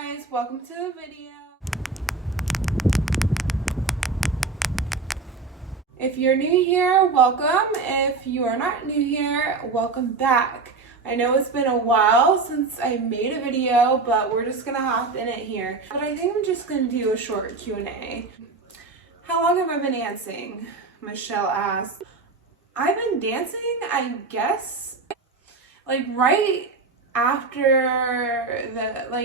guys, welcome to the video. If you're new here, welcome. If you are not new here, welcome back. I know it's been a while since I made a video, but we're just gonna hop in it here. But I think I'm just gonna do a short Q&A. How long have I been dancing? Michelle asked. I've been dancing, I guess, like right after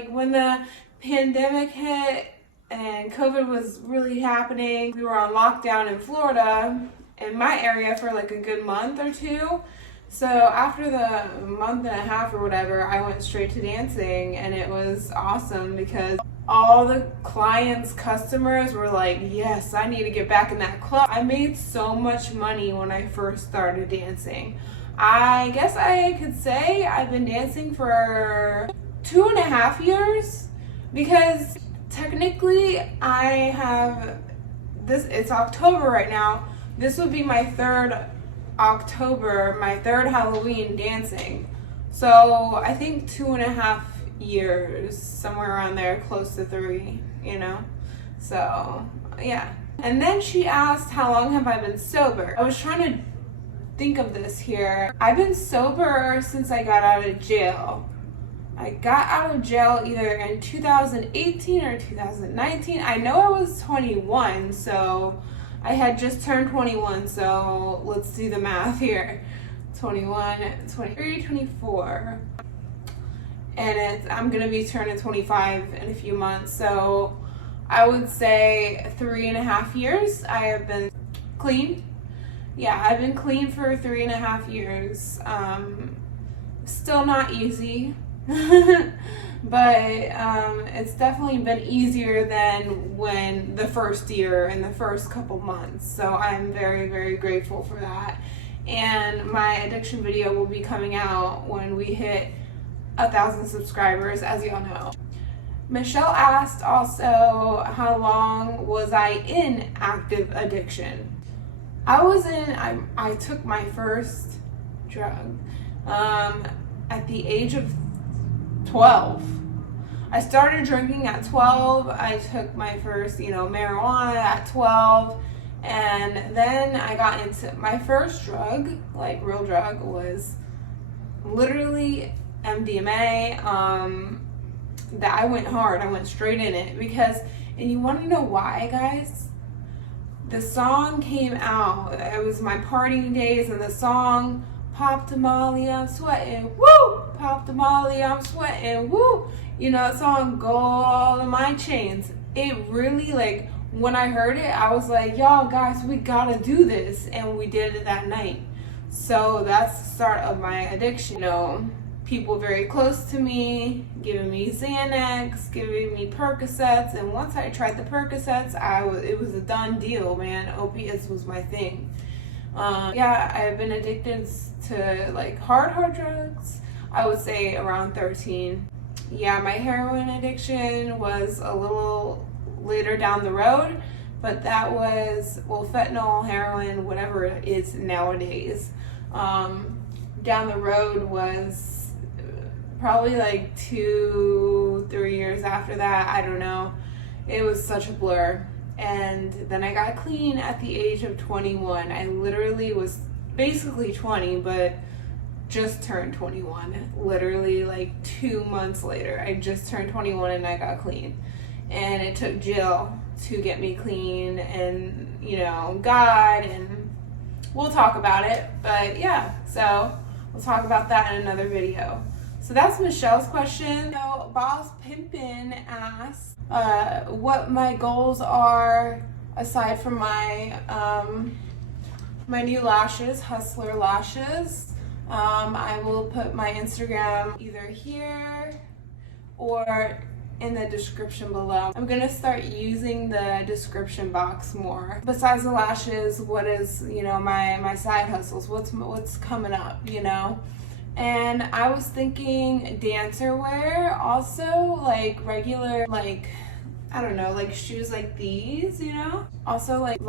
when the pandemic hit and COVID was really happening. We were on lockdown in Florida, in my area, for like a good month or two. So after the month and a half or whatever, I went straight to dancing, and it was awesome because all the clients, customers were like, yes, I need to get back in that club. I made so much money when I first started dancing. I guess I could say I've been dancing for 2.5 years, because technically I have this, it's October right now. This would be my third October, my third Halloween dancing. So I think 2.5 years, somewhere around there, close to 3, you know? So yeah. And then she asked, how long have I been sober? I was trying to think of this here. I've been sober since I got out of jail. I got out of jail either in 2018 or 2019. I know I was 21, so I had just turned 21, so let's do the math here. 21, 23, 24. And I'm gonna be turning 25 in a few months, so I would say 3.5 years I have been clean. Yeah, I've been clean for 3.5 years. Still not easy, but it's definitely been easier than when the first year and the first couple months. So I'm very, very grateful for that. And my addiction video will be coming out when we hit 1,000 subscribers, as y'all know. Michelle asked also, how long was I in active addiction? I took my first drug at the age of 12. I started drinking at 12. I took my first, marijuana at 12. And then I got into my first drug, like real drug, was literally MDMA. That I went hard. I went straight in it because, and you want to know why, guys? The song came out. It was my partying days, and the song, Pop the Molly, I'm sweating, woo! Pop the Molly, I'm sweating, woo! That song, Gold in My Chains. It really, when I heard it, I was like, y'all guys, we gotta do this. And we did it that night. So that's the start of my addiction. People very close to me giving me Xanax, giving me Percocets, and once I tried the Percocets, it was a done deal, man. Opiates was my thing. Yeah, I've been addicted to hard drugs, I would say around 13. Yeah, my heroin addiction was a little later down the road, but that was, fentanyl, heroin, whatever it is nowadays. Down the road was probably 2-3 years after that. I don't know. It was such a blur. And then I got clean at the age of 21. I literally was basically 20, but just turned 21. Literally 2 months later, I just turned 21 and I got clean. And it took jail to get me clean, and God, and we'll talk about it. But yeah, so we'll talk about that in another video. So that's Michelle's question. So Boss Pimpin asked what my goals are aside from my my new lashes, Hustler Lashes. I will put my Instagram either here or in the description below. I'm gonna start using the description box more. Besides the lashes, what is my side hustles? What's coming up? And I was thinking dancer wear, also regular I don't know, shoes like these, Also like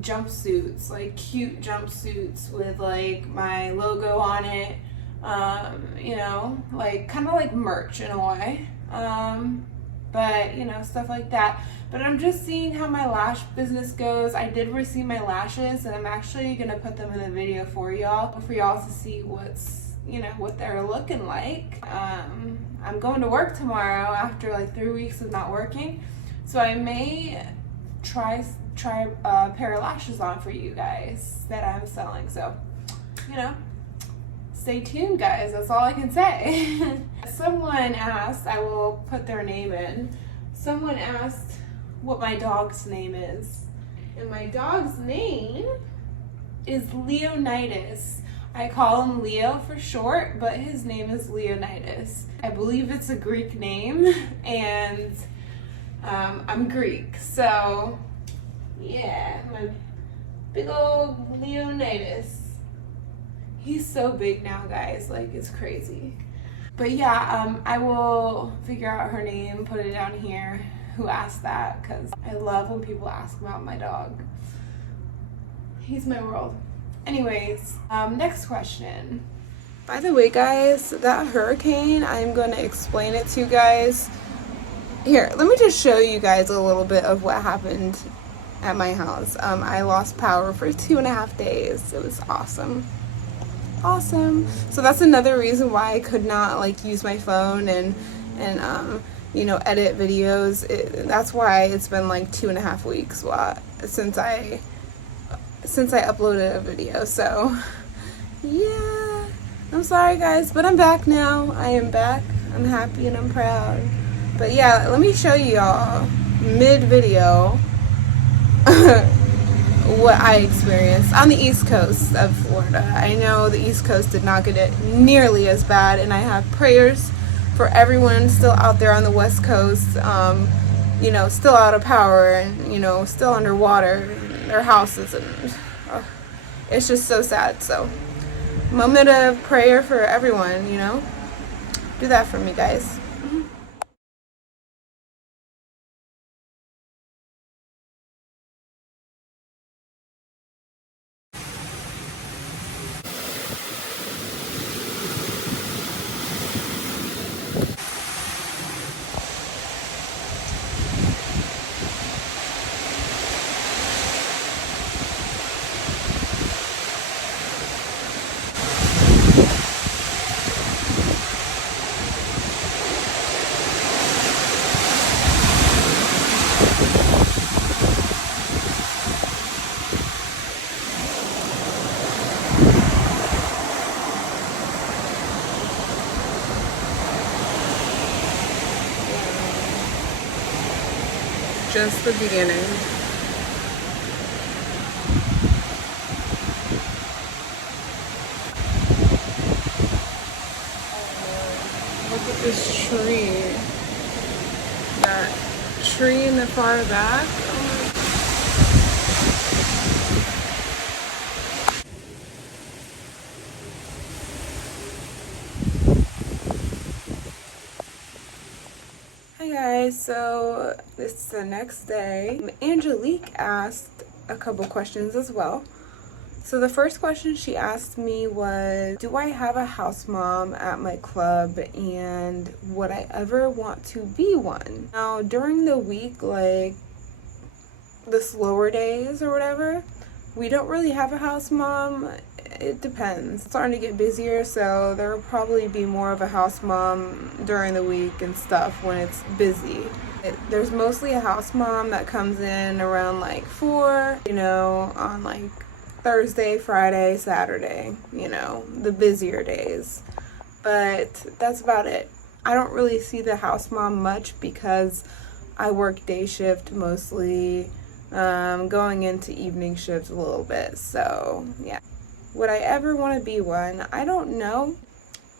jumpsuits, cute jumpsuits with my logo on it. Kind of like merch in a way. but you know, stuff like that. But I'm just seeing how my lash business goes. I did receive my lashes, and I'm actually gonna put them in the video for y'all to see what's, you know, what they're looking like. I'm going to work tomorrow after like 3 weeks of not working, so I may try a pair of lashes on for you guys that I'm selling. So, you know, stay tuned, guys. That's all I can say. Someone asked, I will put their name in. Someone asked what my dog's name is. And my dog's name is Leonidas. I call him Leo for short, but his name is Leonidas. I believe it's a Greek name, and I'm Greek, so yeah, my big old Leonidas. He's so big now, guys, like it's crazy. But yeah, I will figure out her name, put it down here, who asked that, because I love when people ask about my dog. He's my world. Anyways, next question. By the way, guys, that hurricane, I'm going to explain it to you guys. Here, let me just show you guys a little bit of what happened at my house. I lost power for 2.5 days. It was awesome. So that's another reason why I could not like use my phone and you know, edit videos. That's why it's been like 2.5 weeks since I uploaded a video. So yeah, I'm sorry guys, but I'm back now. I am back. I'm happy and I'm proud. But yeah, let me show you all mid video what I experienced on the East Coast of Florida. I know the East Coast did not get it nearly as bad, and I have prayers for everyone still out there on the West Coast, you know, still out of power and, you know, still underwater in their houses, and it's just so sad. So, moment of prayer for everyone, you know. Do that for me, guys. Just the beginning. Look at this tree. That tree in the far back. Hi guys, so this is the next day. Angelique asked a couple questions as well. So the first question she asked me was, do I have a house mom at my club, and would I ever want to be one? Now during the week, like the slower days or whatever, we don't really have a house mom. It depends. It's starting to get busier, so there will probably be more of a house mom during the week and stuff when it's busy. There's mostly a house mom that comes in around like 4, you know, on like Thursday, Friday, Saturday, you know, the busier days. But that's about it. I don't really see the house mom much because I work day shift mostly, going into evening shift a little bit. So yeah. Would I ever want to be one? I don't know.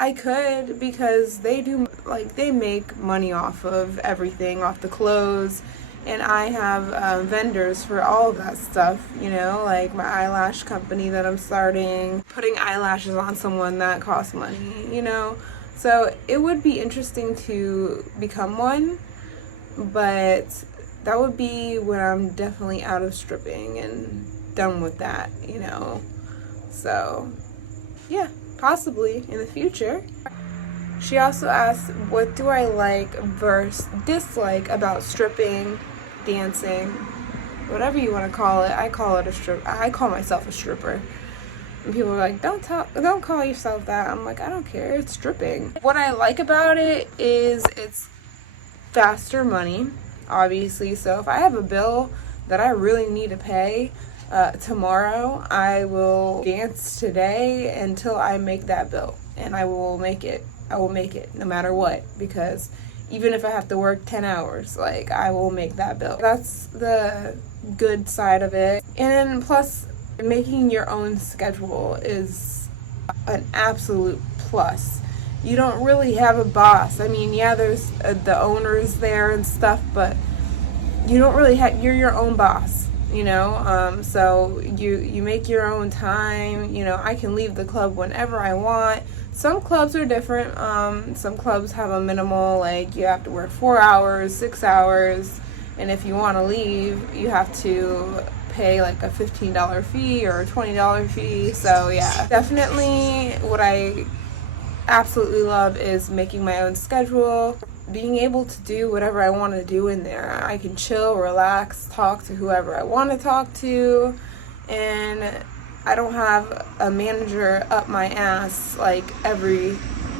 I could, because they do, like, they make money off of everything, off the clothes, and I have vendors for all of that stuff, you know, like my eyelash company that I'm starting, putting eyelashes on someone that costs money, you know. So it would be interesting to become one, but that would be when I'm definitely out of stripping and done with that, you know. So yeah, possibly in the future. She also asked, what do I like versus dislike about stripping, dancing, whatever you want to call it. I call it a strip. I call myself a stripper. And people are like, don't call yourself that. I'm like, I don't care. It's stripping. What I like about it is it's faster money, obviously. So if I have a bill that I really need to pay tomorrow, I will dance today until I make that bill, and I will make it. I will make it no matter what, because even if I have to work 10 hours, like, I will make that bill. That's the good side of it. And plus, making your own schedule is an absolute plus. You don't really have a boss. I mean, yeah, there's the owners there and stuff, but you don't really have, you're your own boss, you know? So you make your own time. You know, I can leave the club whenever I want. Some clubs are different. Some clubs have a minimal, like, you have to work 4 hours, 6 hours, and if you want to leave, you have to pay like a $15 fee or a $20 fee. So yeah, definitely what I absolutely love is making my own schedule, being able to do whatever I want to do in there. I can chill, relax, talk to whoever I want to talk to, and I don't have a manager up my ass like every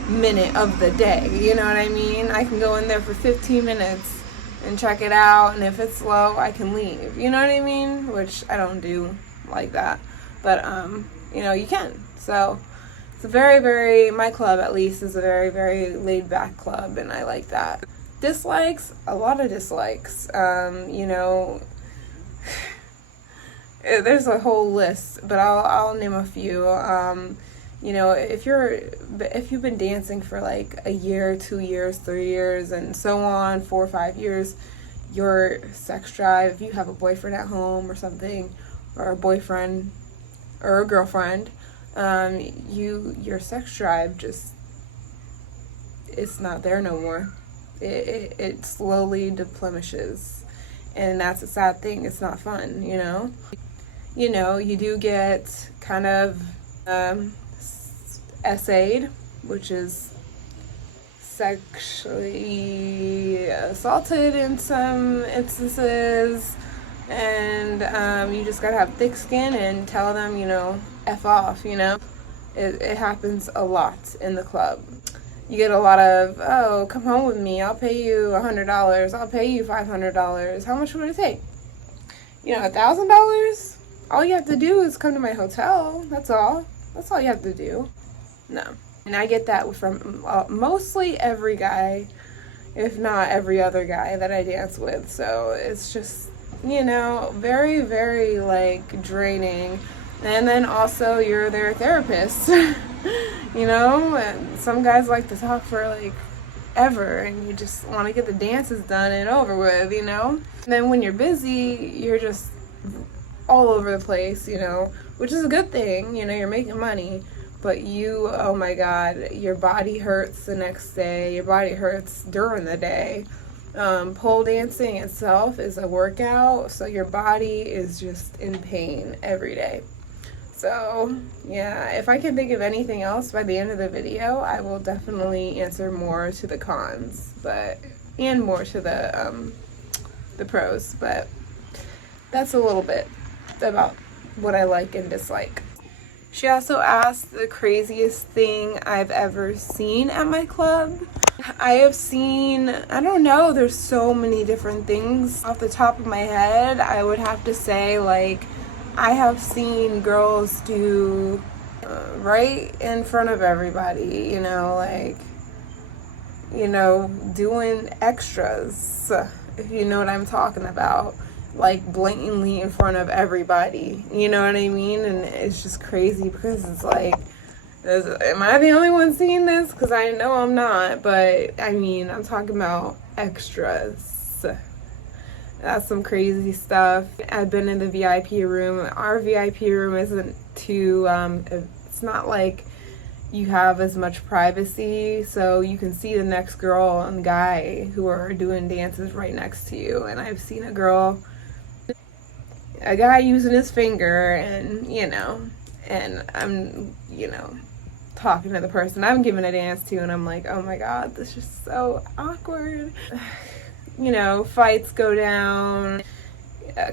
minute of the day, you know what I mean? I can go in there for 15 minutes and check it out, and if it's slow, I can leave, you know what I mean? Which I don't do like that, but you know, you can. So it's a very, my club at least is a very laid back club, and I like that. Dislikes, a lot of dislikes. You know, there's a whole list, but I'll name a few. You know, if you've been dancing for like a year, 2 years, 3 years, and so on, 4 or 5 years, your sex drive, if you have a boyfriend at home or something, or a boyfriend or a girlfriend, your sex drive just, it's not there no more. It slowly deplenishes, and that's a sad thing. It's not fun, you know. You know, you do get kind of SA'd, which is sexually assaulted in some instances, and you just gotta have thick skin and tell them, you know, F off, you know. It happens a lot in the club. You get a lot of, oh, come home with me, I'll pay you $100, I'll pay you $500, how much would it take? You know, $1,000? All you have to do is come to my hotel, that's all you have to do. No. And I get that from mostly every guy, if not every other guy that I dance with. So it's just, you know, very, like, draining. And then also you're their therapist, you know, and some guys like to talk for like ever, and you just want to get the dances done and over with, you know. And then when you're busy, you're just all over the place, you know, which is a good thing, you know, you're making money, but oh my God, your body hurts the next day, your body hurts during the day. Pole dancing itself is a workout, so your body is just in pain every day. So yeah, if I can think of anything else by the end of the video, I will definitely answer more to the cons, and more to the pros, but that's a little bit about what I like and dislike. She also asked the craziest thing I've ever seen at my club. I have seen, I don't know, there's so many different things. Off the top of my head, I would have to say, like, I have seen girls do right in front of everybody, you know, like, you know, doing extras, if you know what I'm talking about, like blatantly in front of everybody, you know what I mean? And it's just crazy because it's like, am I the only one seeing this? Because I know I'm not, but I mean, I'm talking about extras. That's some crazy stuff. I've been in the VIP room. Our VIP room isn't too, it's not like you have as much privacy, so you can see the next girl and guy who are doing dances right next to you. And I've seen a guy using his finger, and, you know, and I'm, you know, talking to the person I'm giving a dance to, and I'm like, oh my god, this is so awkward. You know, fights go down,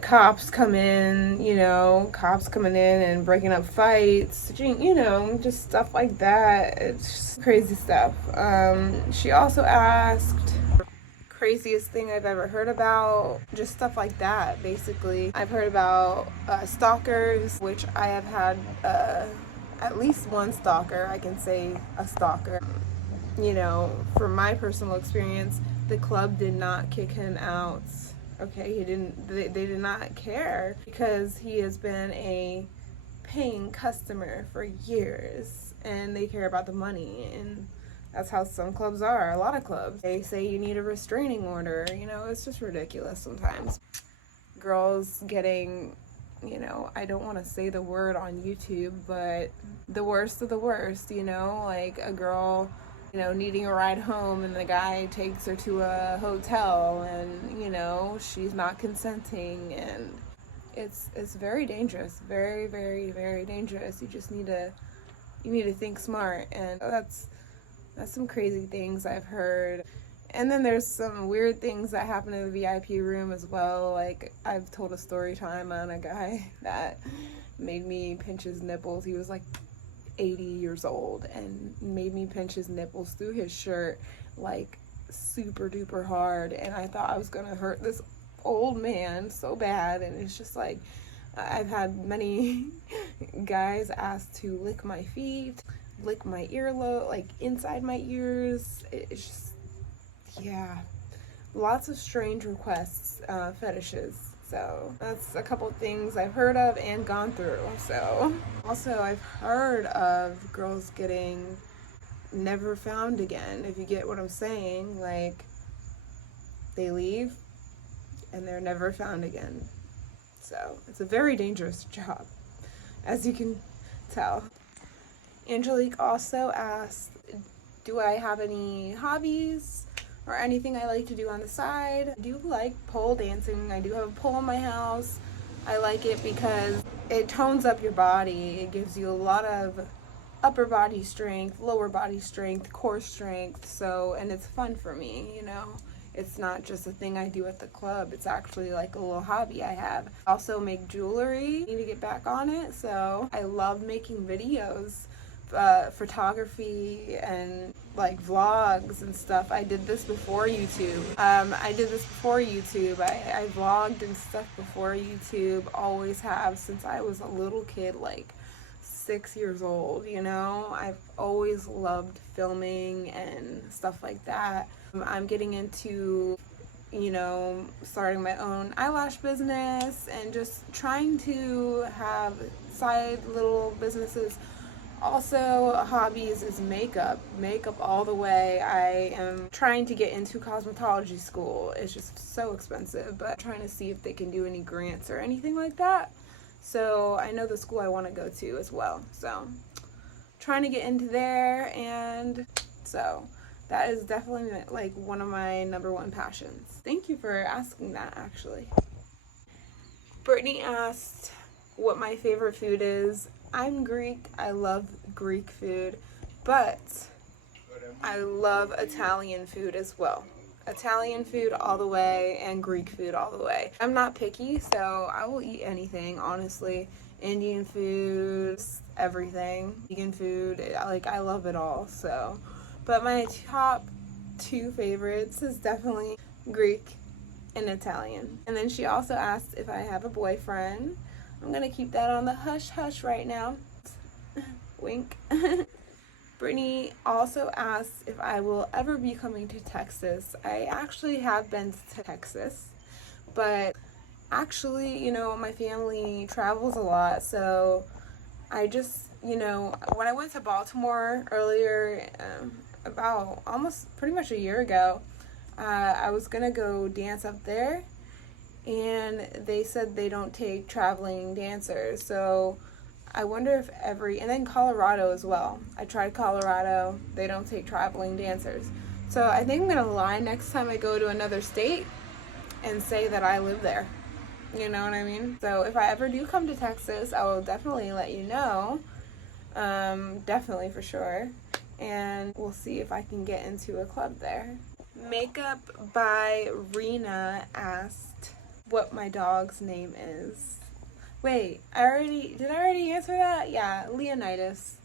cops come in, you know, cops coming in and breaking up fights, you know, just stuff like that. It's just crazy stuff. She also asked craziest thing I've ever heard about, just stuff like that. Basically, I've heard about stalkers, which I have had at least one stalker. I can say a stalker. You know, from my personal experience, the club did not kick him out. Okay, they did not care, because he has been a paying customer for years, and they care about the money. And that's how some clubs are. A lot of clubs, they say you need a restraining order. You know, it's just ridiculous sometimes. Girls getting, you know, I don't want to say the word on YouTube, but the worst of the worst, you know, like a girl, you know, needing a ride home, and the guy takes her to a hotel, and, you know, she's not consenting, and it's very dangerous. Very, very, very dangerous. You just need to think smart. And that's some crazy things I've heard. And then there's some weird things that happen in the VIP room as well. Like, I've told a story time on a guy that made me pinch his nipples. He was like 80 years old and made me pinch his nipples through his shirt like super duper hard. And I thought I was gonna hurt this old man so bad. And it's just like, I've had many guys ask to lick my feet, lick my earlobe, like inside my ears. It's just, yeah, lots of strange requests, fetishes. So that's a couple things I've heard of and gone through. So also, I've heard of girls getting never found again, if you get what I'm saying. Like, they leave and they're never found again. So it's a very dangerous job, as you can tell. Angelique also asked, do I have any hobbies or anything I like to do on the side? I do like pole dancing. I do have a pole in my house. I like it because it tones up your body. It gives you a lot of upper body strength, lower body strength, core strength. So, and it's fun for me, you know. It's not just a thing I do at the club. It's actually like a little hobby I have. I also make jewelry. I need to get back on it. So I love making videos, photography, and like vlogs and stuff. I did this before YouTube. I vlogged and stuff before YouTube. Always have since I was a little kid, like 6 years old, you know. I've always loved filming and stuff like that. I'm getting into, you know, starting my own eyelash business and just trying to have side little businesses. Also, hobbies is makeup all the way. I am trying to get into cosmetology school. It's just so expensive, but I'm trying to see if they can do any grants or anything like that. So I know the school I want to go to as well. So trying to get into there, and so that is definitely like one of my number one passions. Thank you for asking that, actually. Brittany asked what my favorite food is. I'm Greek. I love Greek food, but I love Italian food as well. Italian food all the way and Greek food all the way. I'm not picky, so I will eat anything, honestly. Indian food, everything. Vegan food, I love it all. So, but my top two favorites is definitely Greek and Italian. And then she also asked if I have a boyfriend. I'm gonna keep that on the hush hush right now. Wink. Brittany also asked if I will ever be coming to Texas. I actually have been to Texas, but actually, you know, my family travels a lot, so I just, you know, when I went to Baltimore earlier, about almost pretty much a year ago, I was gonna go dance up there, and they said they don't take traveling dancers. So I wonder if and then Colorado as well. I tried Colorado. They don't take traveling dancers. So I think I'm gonna lie next time I go to another state and say that I live there. You know what I mean? So if I ever do come to Texas, I will definitely let you know. Definitely for sure. And we'll see if I can get into a club there. Makeup by Rena asked what my dog's name is. Wait, did I already answer that? Yeah, Leonidas.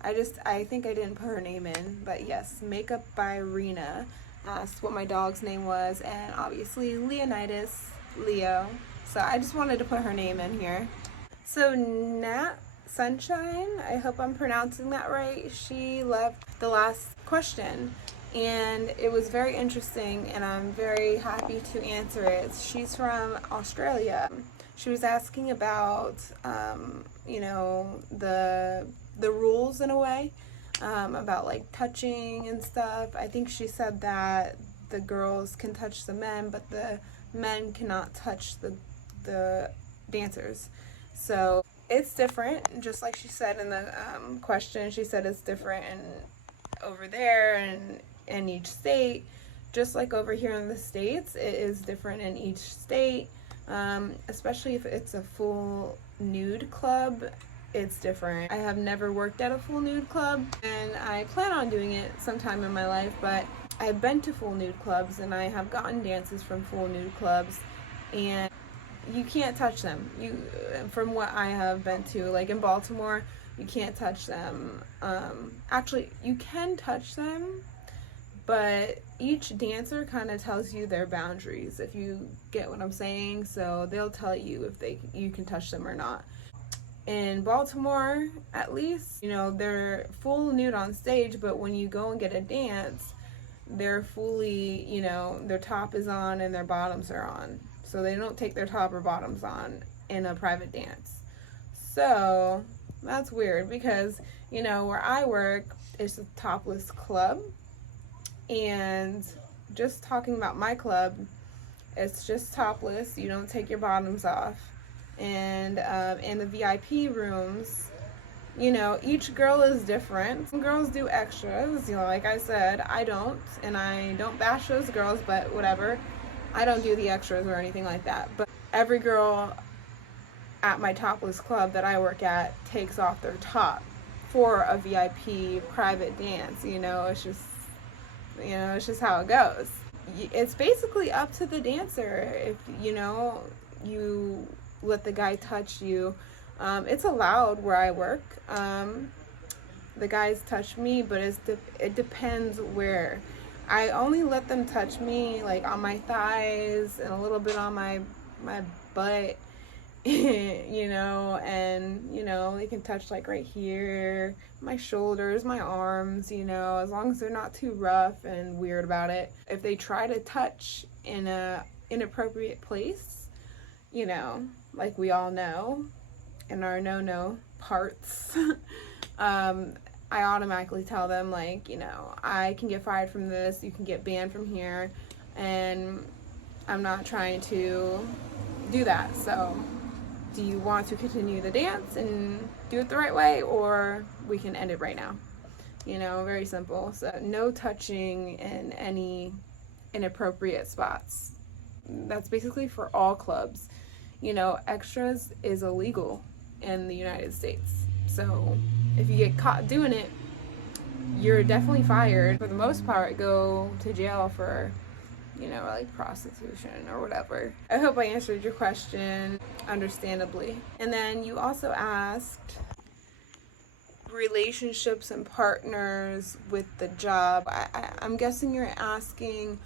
I think I didn't put her name in, but yes, Makeup by Rena asked what my dog's name was, and obviously Leonidas, Leo. So I just wanted to put her name in here. So Nat Sunshine, I hope I'm pronouncing that right, she left the last question, and it was very interesting, and I'm very happy to answer it. She's from Australia. She was asking about, you know, the rules in a way, about like touching and stuff. I think she said that the girls can touch the men, but the men cannot touch the dancers. So it's different, just like she said in the question. She said it's different over there and in each state, just like over here in the States, it is different in each state. Especially if it's a full nude club, it's different. I have never worked at a full nude club, and I plan on doing it sometime in my life, but I've been to full nude clubs and I have gotten dances from full nude clubs, and you can't touch them. From what I have been to, like in Baltimore, you can't touch them. Actually, you can touch them, but each dancer kind of tells you their boundaries, if you get what I'm saying. So they'll tell you if you can touch them or not. In Baltimore, at least, you know, they're full nude on stage, but when you go and get a dance, they're fully, you know, their top is on and their bottoms are on. So they don't take their top or bottoms on in a private dance. So that's weird because, you know, where I work, it's a topless club. And just talking about my club, it's just topless. You don't take your bottoms off. And in the VIP rooms, you know, each girl is different. Some girls do extras, you know, like I said, I don't. And I don't bash those girls, but whatever. I don't do the extras or anything like that. But every girl at my topless club that I work at takes off their top for a VIP private dance. You know, it's just how it goes. It's basically up to the dancer. If, you know, you let the guy touch you. It's allowed where I work. The guys touch me, but it depends where. I only let them touch me like on my thighs and a little bit on my butt, you know, and, you know, they can touch like right here, my shoulders, my arms, you know, as long as they're not too rough and weird about it. If they try to touch in a inappropriate place, you know, like we all know in our no parts, I automatically tell them, like, you know, I can get fired from this, you can get banned from here, and I'm not trying to do that. So do you want to continue the dance and do it the right way, or we can end it right now? You know, very simple. So no touching in any inappropriate spots. That's basically for all clubs. You know, extras is illegal in the United States. So if you get caught doing it, you're definitely fired. For the most part, go to jail for, you know, like prostitution or whatever. I hope I answered your question understandably. And then you also asked relationships and partners with the job. I'm guessing you're asking,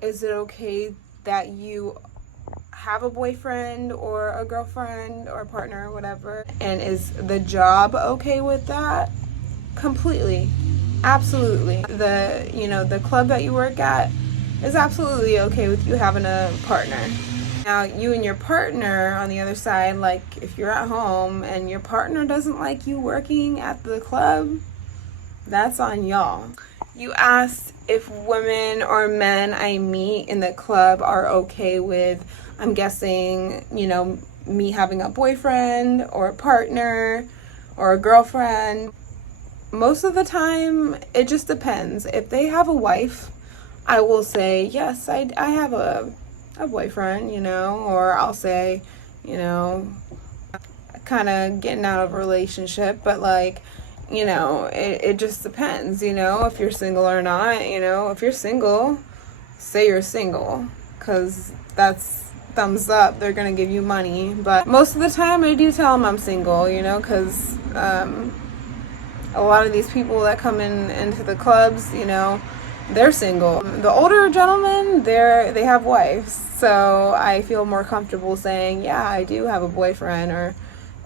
is it okay that you have a boyfriend or a girlfriend or a partner or whatever, and is the job okay with that? Completely, absolutely. The club that you work at is absolutely okay with you having a partner. Now, you and your partner on the other side, like if you're at home and your partner doesn't like you working at the club, that's on y'all. You asked if women or men I meet in the club are okay with, I'm guessing, you know, me having a boyfriend or a partner or a girlfriend. Most of the time, it just depends. If they have a wife, I will say, yes, I have a boyfriend, you know, or I'll say, you know, kind of getting out of a relationship, but like, you know, it just depends, you know, if you're single or not. You know, if you're single, say you're single, because that's thumbs up, they're gonna give you money. But most of the time I do tell them I'm single, you know, because a lot of these people that come into the clubs, you know, they're single. The older gentlemen, they have wives, so I feel more comfortable saying, yeah, I do have a boyfriend, or,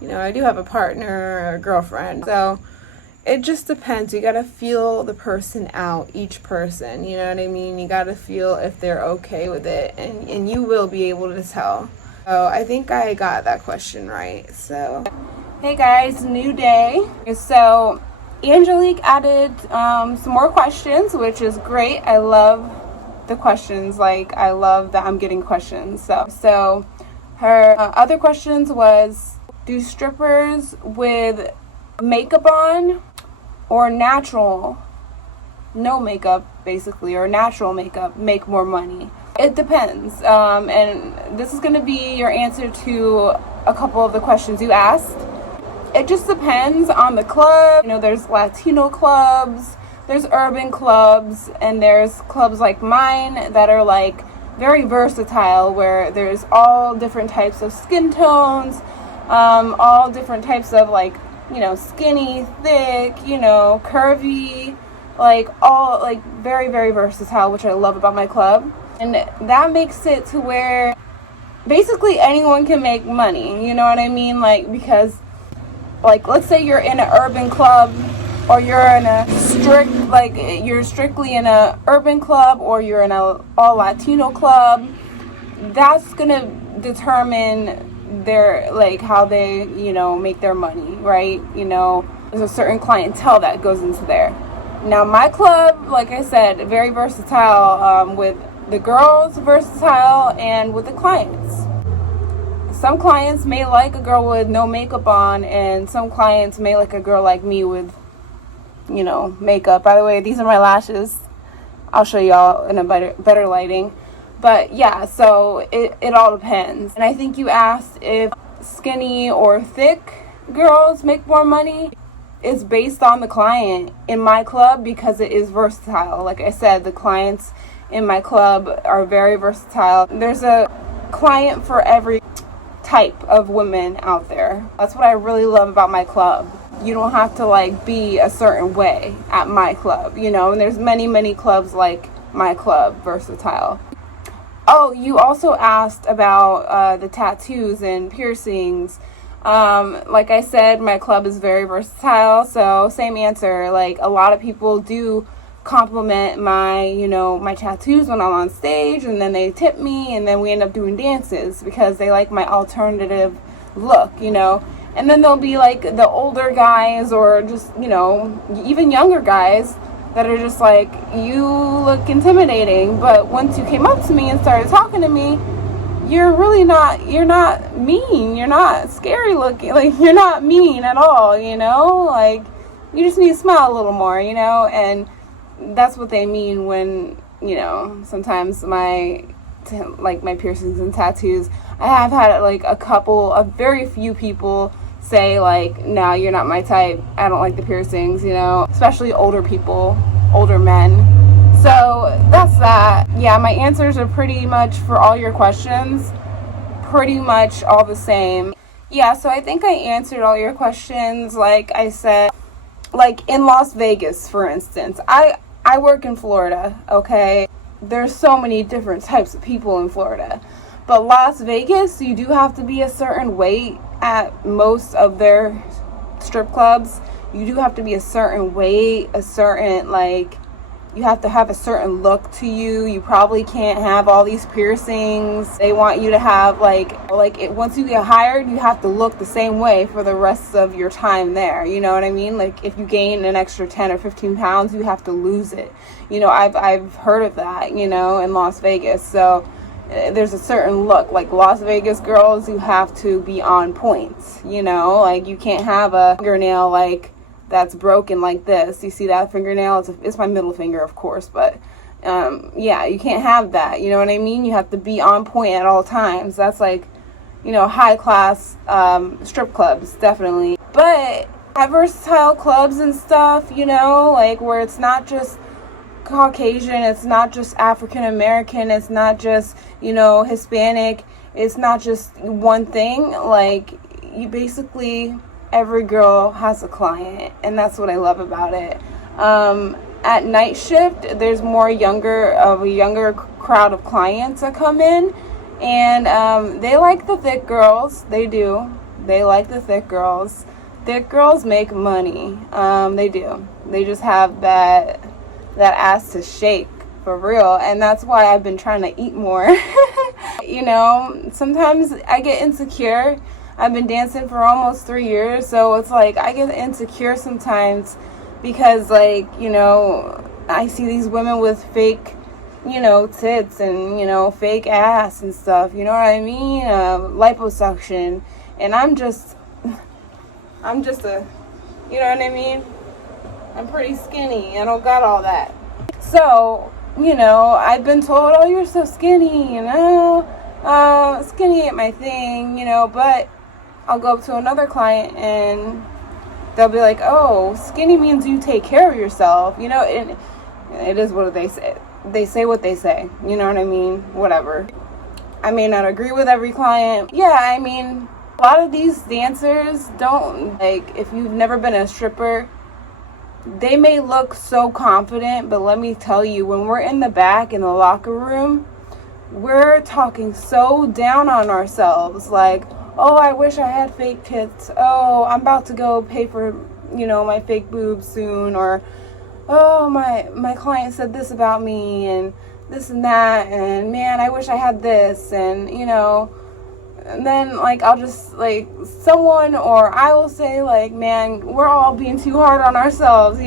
you know, I do have a partner or a girlfriend. So it just depends. You gotta feel the person out, each person, you know what I mean? You gotta feel if they're okay with it, and you will be able to tell. So I think I got that question right. So, hey guys, new day. So Angelique added some more questions, which is great. I love the questions. Like, I love that I'm getting questions. So her other questions was, do strippers with makeup on or natural, no makeup basically, or natural makeup make more money? It depends. And this is going to be your answer to a couple of the questions you asked. It just depends on the club. You know, there's Latino clubs, there's urban clubs, and there's clubs like mine that are like very versatile, where there's all different types of skin tones, all different types of, like, you know, skinny, thick, you know, curvy, like all like very, very versatile, which I love about my club. And that makes it to where basically anyone can make money, you know what I mean? Like, because, like, let's say you're in an urban club, or you're in a you're strictly in a urban club, or you're in a all Latino club. That's gonna determine their, like, how they, you know, make their money, right? You know, there's a certain clientele that goes into there. Now, my club, like I said, very versatile, with the girls versatile, and with the clients. Some clients may like a girl with no makeup on, and some clients may like a girl like me with, you know, makeup. By the way, these are my lashes. I'll show y'all in a better lighting. But yeah, so it all depends. And I think you asked if skinny or thick girls make more money. It's based on the client in my club, because it is versatile. Like I said, the clients in my club are very versatile. There's a client for every type of women out there. That's what I really love about my club. You don't have to, like, be a certain way at my club, you know, and there's many clubs like my club, versatile. Oh, you also asked about the tattoos and piercings. Like I said, my club is very versatile, so same answer. Like, a lot of people do compliment my, you know, my tattoos when I'm on stage, and then they tip me, and then we end up doing dances because they like my alternative look, you know. And then there'll be like the older guys, or just, you know, even younger guys that are just like, you look intimidating, but once you came up to me and started talking to me, you're not mean, you're not scary looking, like, you're not mean at all, you know, like, you just need to smile a little more, you know. And that's what they mean when, you know, sometimes my piercings and tattoos. I have had like a very few people say, like, no, you're not my type, I don't like the piercings, you know, especially older people, older men. So that's that. Yeah, my answers are pretty much, for all your questions, pretty much all the same. Yeah, so I think I answered all your questions. Like I said, like in Las Vegas, for instance, I work in Florida, okay? There's so many different types of people in Florida. But Las Vegas, you do have to be a certain weight at most of their strip clubs. You do have to be a certain weight, a certain, like, you have to have a certain look to you. You probably can't have all these piercings. They want you to have, once you get hired, you have to look the same way for the rest of your time there. You know what I mean? Like, if you gain an extra 10 or 15 pounds, you have to lose it. You know, I've heard of that, you know, in Las Vegas. So there's a certain look. Like, Las Vegas girls, you have to be on point, you know? Like, you can't have a fingernail, like, that's broken like this. You see that fingernail? It's my middle finger, of course, but yeah, you can't have that. You know what I mean? You have to be on point at all times. That's like high class strip clubs, definitely. But versatile clubs and stuff, like where it's not just Caucasian, it's not just African American, it's not just, Hispanic, it's not just one thing. Like, you basically, every girl has a client, and that's what I love about it. At night shift, there's a younger crowd of clients that come in, and they like the thick girls. They do. They like the thick girls. Thick girls make money. They do. They just have that ass to shake, for real. And that's why I've been trying to eat more. Sometimes I get insecure. I've been dancing for almost 3 years, so it's like I get insecure sometimes because, like, I see these women with fake, tits and, fake ass and stuff, you know what I mean? Liposuction. And I'm just a, you know what I mean? I'm pretty skinny. I don't got all that. So, I've been told, oh, you're so skinny, skinny ain't my thing, but I'll go up to another client and they'll be like, oh, skinny means you take care of yourself, and it is what they say. They say what they say, you know what I mean? Whatever. I may not agree with every client. Yeah, I mean, a lot of these dancers don't, like, if you've never been a stripper, they may look so confident, but let me tell you, when we're in the back in the locker room, we're talking so down on ourselves, like, oh, I wish I had fake tits. Oh, I'm about to go pay for, my fake boobs soon. Or, oh, my client said this about me and this and that. And, man, I wish I had this. And, and then, like, I'll just, like, someone or I will say, like, man, we're all being too hard on ourselves,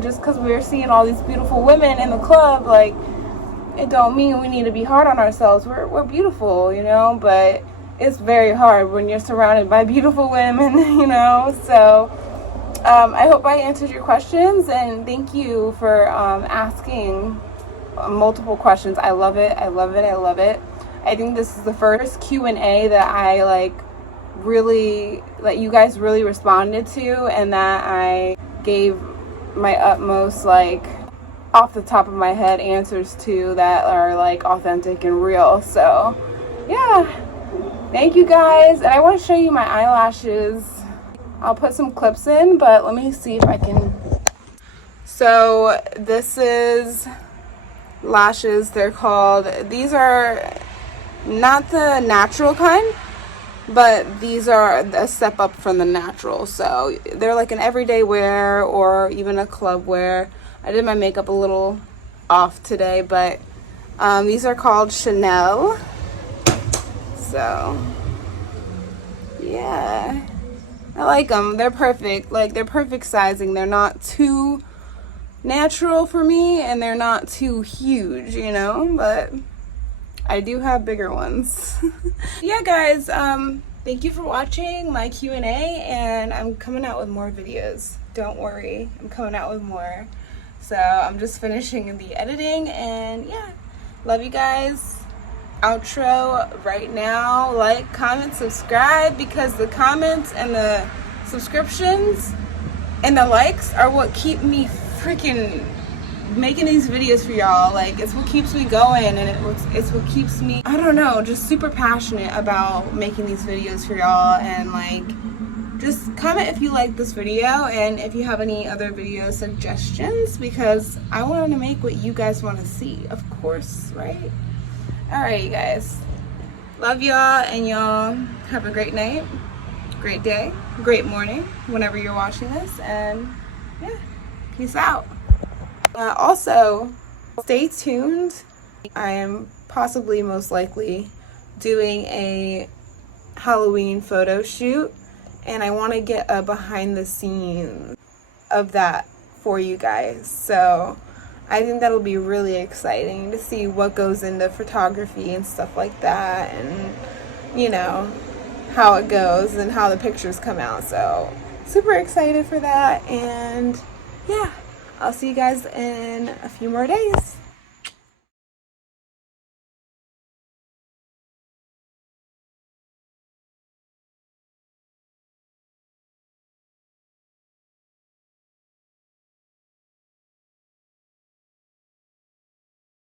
just because we're seeing all these beautiful women in the club. Like, it don't mean we need to be hard on ourselves. We're beautiful, but it's very hard when you're surrounded by beautiful women, so I hope I answered your questions, and thank you for asking multiple questions. I love it. I think this is the first Q&A that I that you guys really responded to, and that I gave my utmost, off the top of my head answers to, that are authentic and real. So yeah, thank you guys. And I want to show you my eyelashes. I'll put some clips in, but let me see if I can. So this is lashes. They're called, these are not the natural kind, but these are a step up from the natural. So they're like an everyday wear or even a club wear. I did my makeup a little off today, but these are called Chanel. So yeah, I like them. They're perfect. They're perfect sizing. They're not too natural for me, and they're not too huge, but I do have bigger ones. Yeah, guys, thank you for watching my Q&A, and I'm coming out with more videos. Don't worry, I'm coming out with more. So I'm just finishing the editing, and yeah, love you guys. Outro right now. Like, comment, subscribe, because the comments and the subscriptions and the likes are what keep me freaking making these videos for y'all. It's what keeps me going, and it's what keeps me, I don't know, just super passionate about making these videos for y'all. And just comment if you like this video, and if you have any other video suggestions, because I want to make what you guys want to see, of course, right? Alright, you guys, love y'all, and y'all have a great night, great day, great morning whenever you're watching this, and yeah, peace out. Also, stay tuned. I am possibly, most likely, doing a Halloween photo shoot, and I want to get a behind the scenes of that for you guys. So I think that'll be really exciting to see what goes into photography and stuff like that, and how it goes and how the pictures come out. So super excited for that, and yeah, I'll see you guys in a few more days.